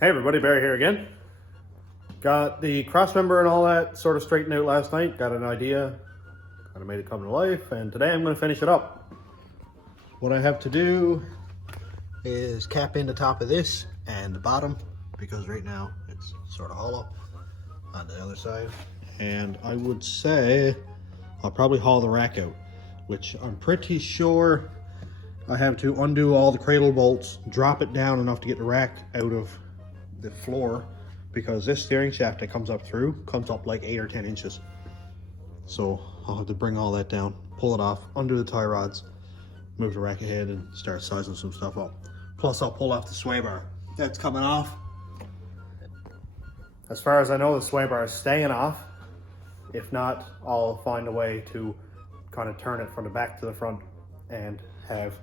Hey everybody, Barry here again. Got the cross member and all that sort of straightened out last night. Got an idea, kind of made it come to life, and today I'm going to finish it up. What I have to do is cap in the top of this and the bottom, because right now it's sort of hollow on the other side. And I would say I'll probably haul the rack out, which I'm pretty sure I have to undo all the cradle bolts, drop it down enough to get the rack out of the floor, because this steering shaft that comes up like 8 or 10 inches. So I'll have to bring all that down, pull it off, undo the tie rods, move the rack ahead and start sizing some stuff up. Plus I'll pull off the sway bar. That's coming off. As far as I know, the sway bar is staying off. If not, I'll find a way to kind of turn it from the back to the front and have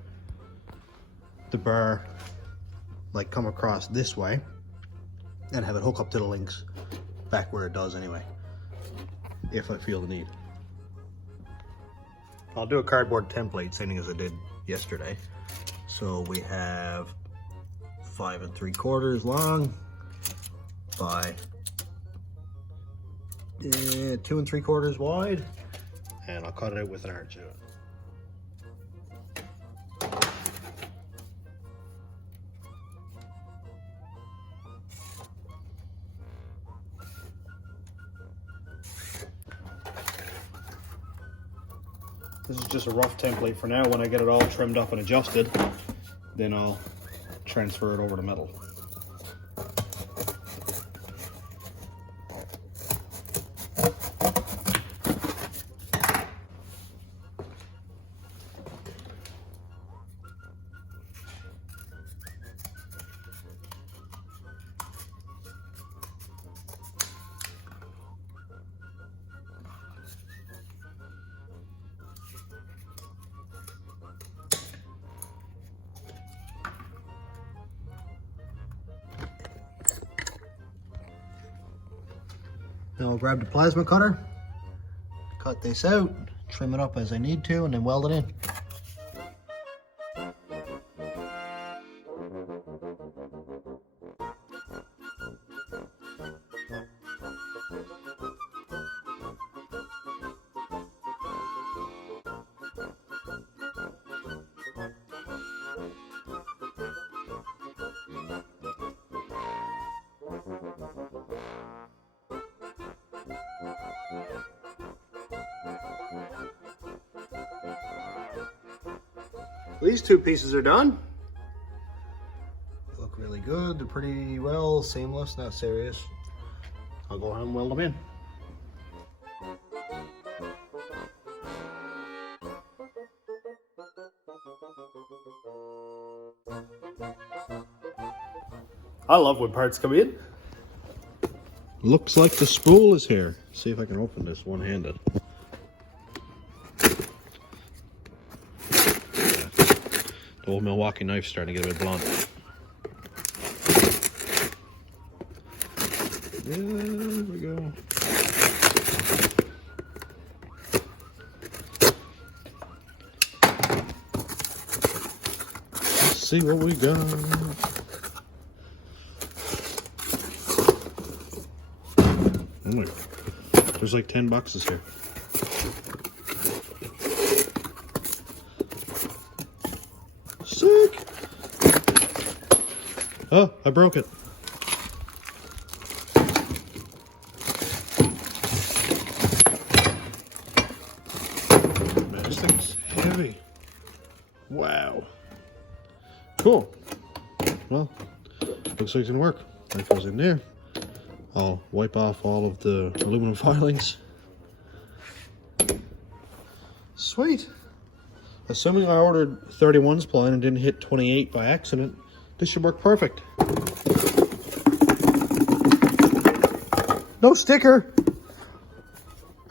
the bar like come across this way and have it hook up to the links back where it does anyway, if I feel the need. I'll do a cardboard template, same as I did yesterday. So we have 5 3/4 long by 2 3/4 wide, and I'll cut it out with an arch out. This is just a rough template for now. When I get it all trimmed up and adjusted, then I'll transfer it over to metal. Now I'll grab the plasma cutter, cut this out, trim it up as I need to, and then weld it in. These two pieces are done. They look really good. They're pretty well seamless, not serious. I'll go ahead and weld them in. I love when parts come in. Looks like the spool is here. See if I can open this one-handed. The old Milwaukee knife's starting to get a bit blunt. There we go. Let's see what we got. Oh my God. There's like 10 boxes here. Sick! Oh, I broke it. Man, this thing's heavy. Wow. Cool. Well, looks like it's gonna work. That goes in there. I'll wipe off all of the aluminum filings. Sweet. Assuming I ordered 31 spline and didn't hit 28 by accident, this should work perfect. No sticker.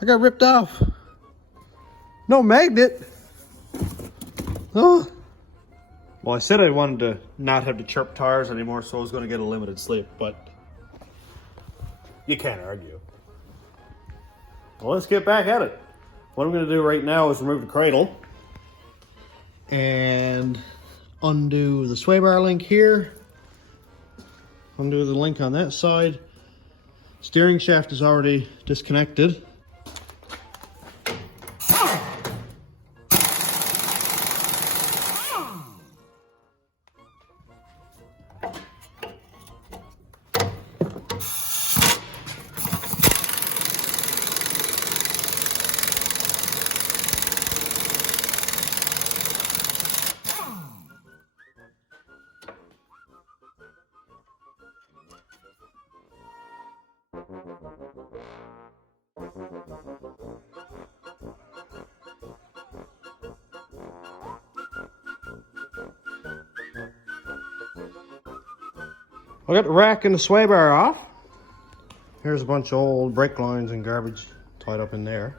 I got ripped off. No magnet. Oh. Well, I said I wanted to not have the chirp tires anymore, so I was going to get a limited slip, but you can't argue. Well, let's get back at it. What I'm going to do right now is remove the cradle and undo the sway bar link here, undo the link on that side. Steering shaft is already disconnected. I got the rack and the sway bar off. Here's a bunch of old brake lines and garbage tied up in there.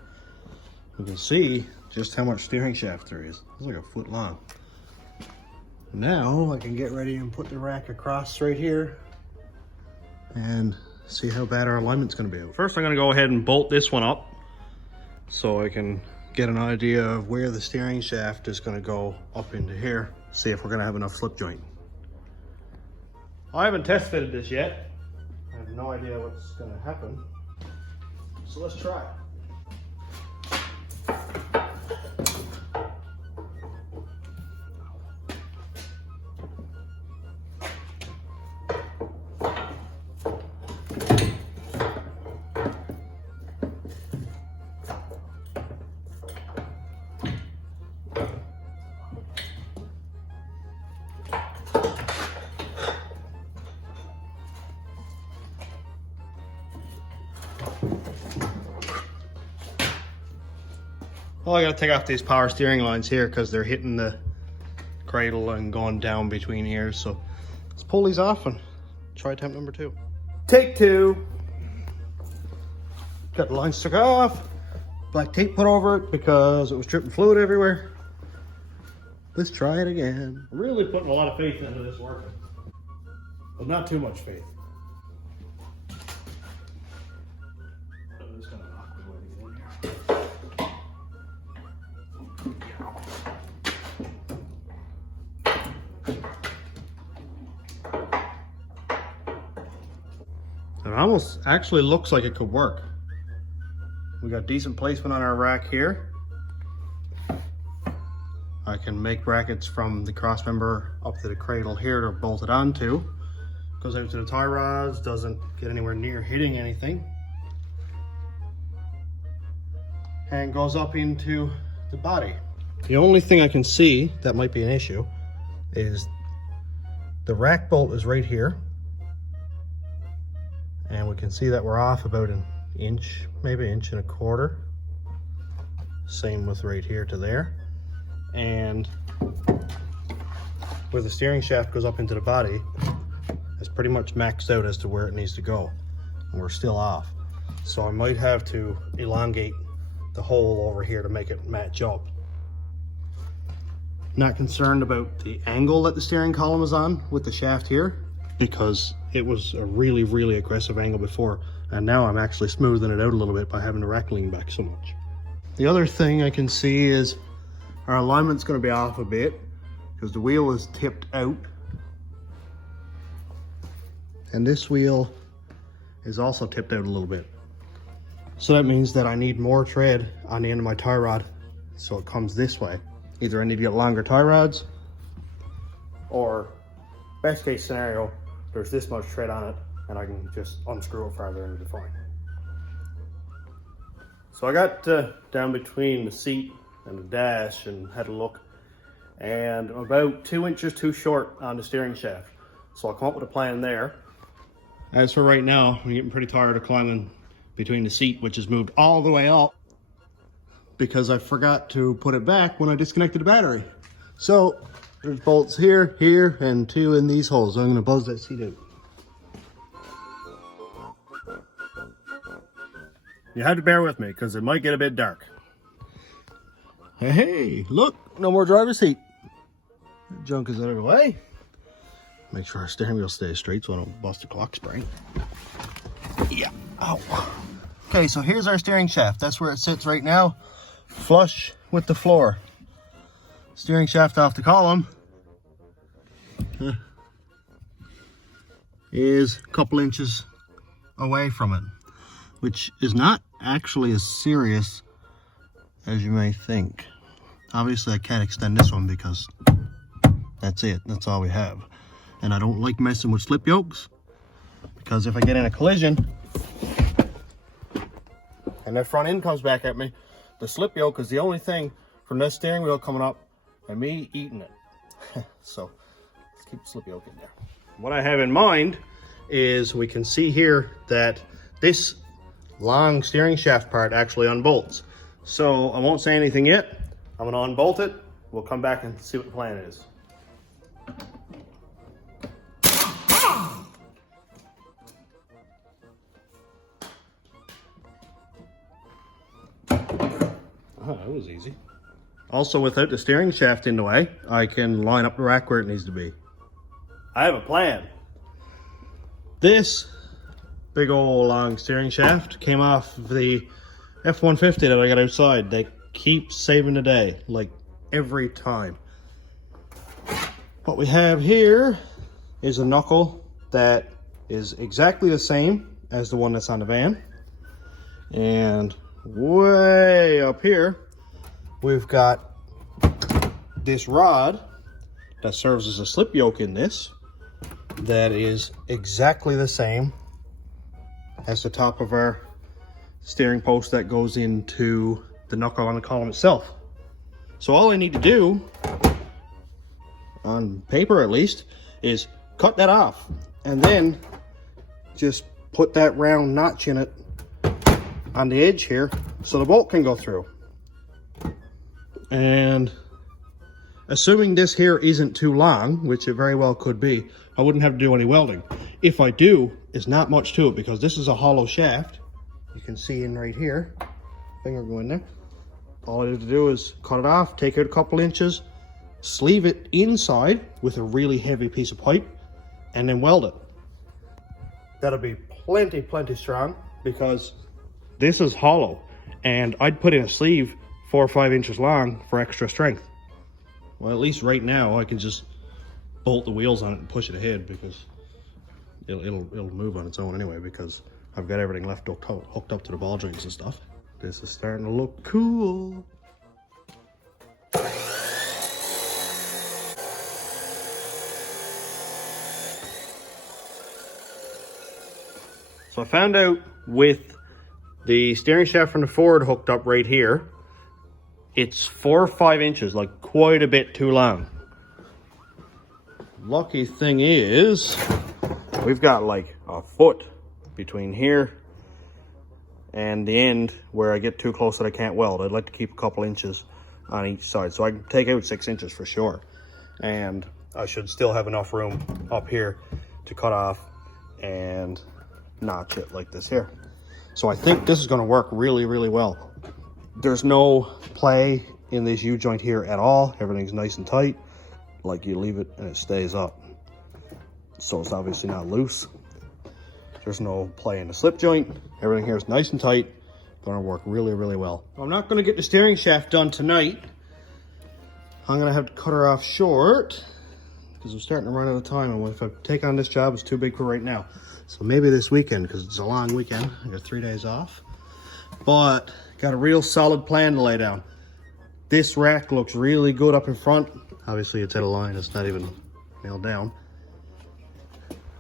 You can see just how much steering shaft there is. It's like a foot long. Now I can get ready and put the rack across right here and see how bad our alignment's going to be. First I'm going to go ahead and bolt this one up so I can get an idea of where the steering shaft is going to go up into here. See if we're going to have enough slip joint. I haven't test fitted this yet. I have no idea what's going to happen. So let's try. Well, I gotta take off these power steering lines here because they're hitting the cradle and going down between here. So let's pull these off and try attempt number 2. Take 2. Got the lines took off. Black tape put over it because it was dripping fluid everywhere. Let's try it again. I'm really putting a lot of faith into this working. But not too much faith. I'm just gonna knock the way in here. It almost actually looks like it could work. We got decent placement on our rack here. I can make brackets from the cross member up to the cradle here to bolt it onto. Goes out to the tie rods, doesn't get anywhere near hitting anything. And goes up into the body. The only thing I can see that might be an issue is the rack bolt is right here. And we can see that we're off about an inch, maybe an inch and a quarter. Same with right here to there. And where the steering shaft goes up into the body, it's pretty much maxed out as to where it needs to go. And we're still off. So I might have to elongate the hole over here to make it match up. Not concerned about the angle that the steering column is on with the shaft here, because it was a really, really aggressive angle before, and now I'm actually smoothing it out a little bit by having the rack lean back so much. The other thing I can see is our alignment's going to be off a bit because the wheel is tipped out, and this wheel is also tipped out a little bit. So that means that I need more tread on the end of my tie rod so it comes this way. Either I need to get longer tie rods, or best case scenario, there's this much tread on it and I can just unscrew it farther into the fine. So I got down between the seat and the dash and had a look, and I'm about 2 inches too short on the steering shaft. So I'll come up with a plan there. As for right now, I'm getting pretty tired of climbing between the seat, which is moved all the way up because I forgot to put it back when I disconnected the battery. So there's bolts here, here, and 2 in these holes. I'm gonna buzz that seat out. You have to bear with me because it might get a bit dark. Hey, look, no more driver's seat. That junk is out of the way. Make sure our steering wheel stays straight so I don't bust a clock spring. Yeah, ow. Okay, so here's our steering shaft. That's where it sits right now, flush with the floor. Steering shaft off the column. is a couple inches away from it, which is not actually as serious as you may think. Obviously I can't extend this one because that's it, that's all we have. And I don't like messing with slip yokes, because if I get in a collision and that front end comes back at me, the slip yoke is the only thing from this steering wheel coming up and me eating it. So let's keep the slip yoke in there. What I have in mind is, we can see here that this long steering shaft part actually unbolts. So I won't say anything yet. I'm gonna unbolt it. We'll come back and see what the plan is. Oh, that was easy. Also, without the steering shaft in the way, I can line up the rack where it needs to be. I have a plan. This big old long steering shaft came off the F-150 that I got outside. They keep saving the day, like every time. What we have here is a knuckle that is exactly the same as the one that's on the van. And way up here, we've got this rod that serves as a slip yoke in this, that is exactly the same as the top of our steering post that goes into the knuckle on the column itself. So all I need to do, on paper at least, is cut that off and then just put that round notch in it on the edge here so the bolt can go through. And assuming this here isn't too long, which it very well could be, I wouldn't have to do any welding. If I do, it's not much to it, because this is a hollow shaft. You can see in right here, finger go in there. All I have to do is cut it off, take out a couple inches, sleeve it inside with a really heavy piece of pipe, and then weld it. That'll be plenty strong, because this is hollow, and I'd put in a sleeve 4 or 5 inches long for extra strength. Well, at least right now I can just bolt the wheels on it and push it ahead, because it'll move on its own anyway, because I've got everything left hooked up to the ball joints and stuff. This is starting to look cool. So I found out with the steering shaft from the Ford hooked up right here, it's 4 or 5 inches, like quite a bit too long. Lucky thing is, we've got like a foot between here and the end where I get too close that I can't weld. I'd like to keep a couple inches on each side, so I can take out 6 inches for sure. And I should still have enough room up here to cut off and notch it like this here. So I think this is going to work really well. There's no play in this U-joint here at all. Everything's nice and tight. Like, you leave it and it stays up. So it's obviously not loose. There's no play in the slip joint. Everything here is nice and tight. Gonna work really well. I'm not gonna get the steering shaft done tonight. I'm gonna have to cut her off short because I'm starting to run out of time, and if I take on this job, it's too big for right now. So maybe this weekend, because it's a long weekend. I got 3 days off, but got a real solid plan to lay down. This rack looks really good up in front. Obviously it's out of line, it's not even nailed down.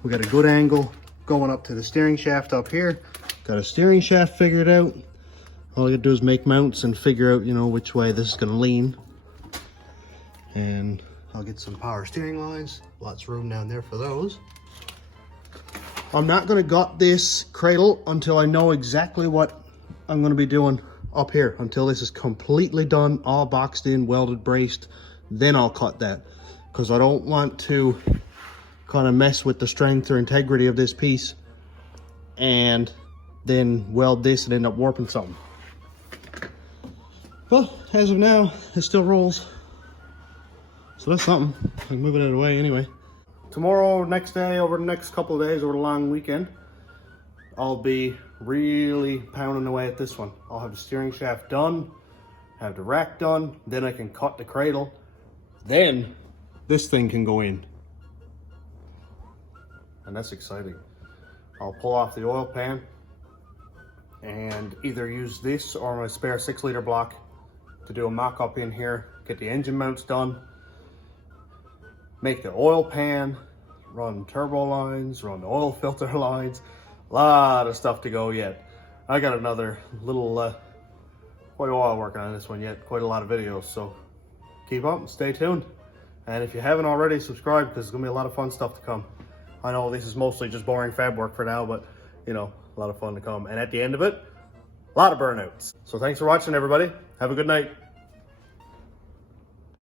We got a good angle going up to the steering shaft up here. Got a steering shaft figured out. All I gotta do is make mounts and figure out, you know, which way this is gonna lean. And I'll get some power steering lines. Lots of room down there for those. I'm not gonna gut this cradle until I know exactly what I'm gonna be doing up here, until this is completely done, all boxed in, welded, braced. Then I'll cut that, because I don't want to kind of mess with the strength or integrity of this piece and then weld this and end up warping something. But as of now, it still rolls. So that's something. I can move it out of the way anyway. Tomorrow, next day, over the next couple of days, over the long weekend, I'll be really pounding away at this one. I'll have the steering shaft done, have the rack done, then I can cut the cradle. Then this thing can go in. and that's exciting. I'll pull off the oil pan and either use this or my spare 6-liter block to do a mock-up in here, get the engine mounts done, make the oil pan, run turbo lines, run the oil filter lines. A lot of stuff to go yet. I got another little, quite a while working on this one yet, quite a lot of videos, so keep up and stay tuned. And if you haven't already, subscribe, because there's gonna be a lot of fun stuff to come. I know this is mostly just boring fab work for now, but you know, a lot of fun to come. And at the end of it, a lot of burnouts. So thanks for watching, everybody. Have a good night.